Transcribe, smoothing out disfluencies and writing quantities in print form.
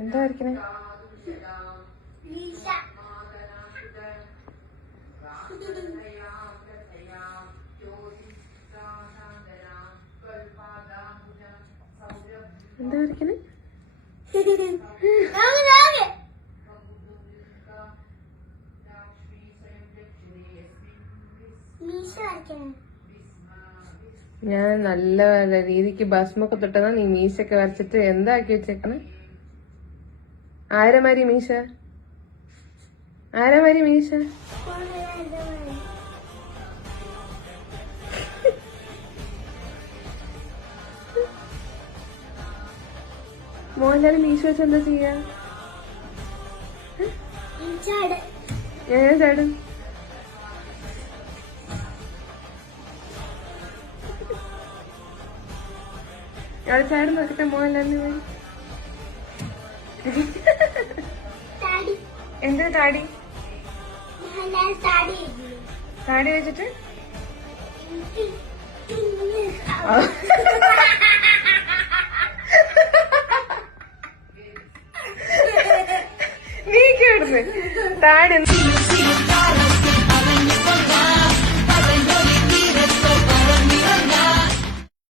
എന്താ വരയ്ക്കണേ? എന്താ വരയ്ക്കണേ? ഞാൻ നല്ല രീതിക്ക് ഭസ്മൊക്കെ തൊട്ടതാ നീ മീശൊക്കെ വരച്ചിട്ട് എന്താക്കി വെച്ചേക്കണേ? ആരമാരി മീശ? ആരമാരി മീശ? മോഹൻലാൽ മീശ വെച്ച് എന്താ ചെയ്യാ? എങ്ങനെ ചാടും? അവിടെ ചാടും നോക്കട്ടെ മോഹൻലാലിന് പോയി. എന്താ താടി? താടി വെച്ചിട്ട് നീ കേടുന്നു താടി